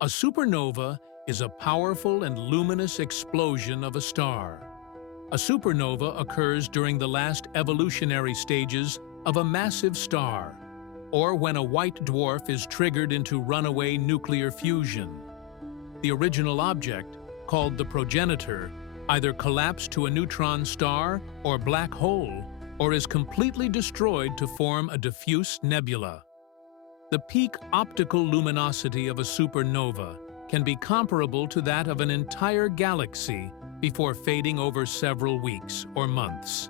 A supernova is a powerful and luminous explosion of a star. A supernova occurs during the last evolutionary stages of a massive star, or when a white dwarf is triggered into runaway nuclear fusion. The original object, called the progenitor, either collapsed to a neutron star or black hole, or is completely destroyed to form a diffuse nebula. The peak optical luminosity of a supernova can be comparable to that of an entire galaxy before fading over several weeks or months.